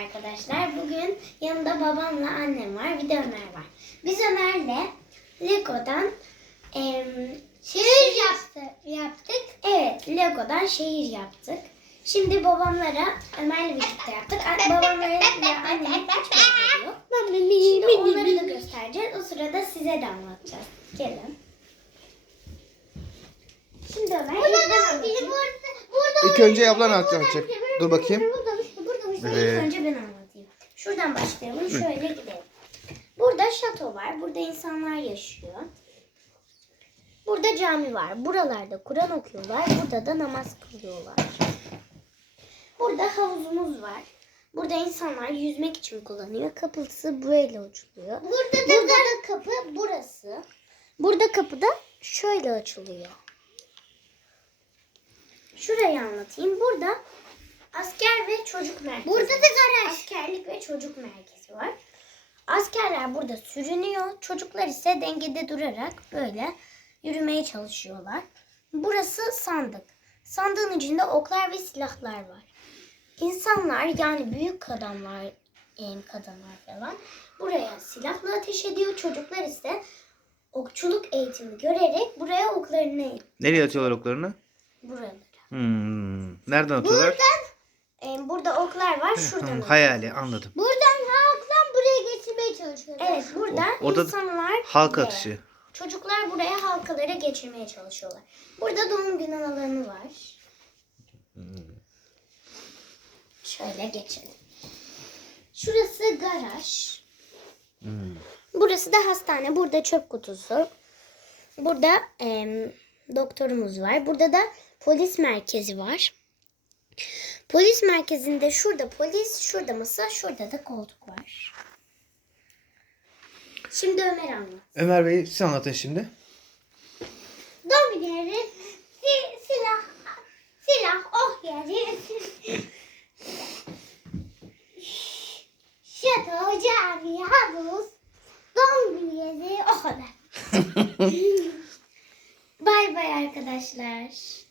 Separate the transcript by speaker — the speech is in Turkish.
Speaker 1: Arkadaşlar bugün yanında babamla annem var bir de Ömer var. Biz Ömer'le Lego'dan em, şehir yaptı, yaptık. Evet Lego'dan şehir yaptık. Şimdi babamlara Ömer'le birlikte yaptık. Babamlarla annem hiç ediyor. Şimdi onları da göstereceğiz. O sırada size de anlatacağız. Gelin. Şimdi Ömer ilk ben anlatayım.
Speaker 2: İlk önce ablan anlatacak. Dur bakayım.
Speaker 1: İlk
Speaker 2: Evet.
Speaker 1: önce ben anlatayım. Şuradan başlayalım. Şöyle gidelim. Burada şato var. Burada insanlar yaşıyor. Burada cami var. Buralarda Kur'an okuyorlar. Burada da namaz kılıyorlar. Burada havuzumuz var. Burada insanlar yüzmek için kullanıyor. Kapısı böyle açılıyor. Burada da burada kapı burası. Burada kapı da şöyle açılıyor. Şurayı anlatayım. Burada asker ve çocuk merkezi. Burada da garaj. Askerlik ve çocuk merkezi var. Askerler burada sürünüyor. Çocuklar ise dengede durarak böyle yürümeye çalışıyorlar. Burası sandık. Sandığın içinde oklar ve silahlar var. İnsanlar yani büyük adamlar, en kadınlar falan buraya silahla ateş ediyor. Çocuklar ise okçuluk eğitimi görerek buraya oklarını
Speaker 2: Nereye atıyorlar oklarını?
Speaker 1: buralara.
Speaker 2: Hmm. Nereden atıyorlar?
Speaker 1: Burada Şuradan.
Speaker 2: Hayali anladım.
Speaker 1: Buradan halktan buraya geçirmeye çalışıyorlar. Evet burada
Speaker 2: O- orada
Speaker 1: insanlar
Speaker 2: Halk atışı.
Speaker 1: Çocuklar buraya halkalara geçirmeye çalışıyorlar. Burada doğum günü alanı var. Şöyle geçelim. Şurası garaj. Burası da hastane. Burada çöp kutusu. Burada em, doktorumuz var. Burada da polis merkezi var. Polis merkezinde şurada polis, şurada masa, şurada da koltuk var. Şimdi Ömer anlat.
Speaker 2: Ömer Bey siz anlatın şimdi.
Speaker 1: Dominerin silah, silah, oh yeri. Şato, cami, havuz, doğum yeri, o kadar. bay bay arkadaşlar.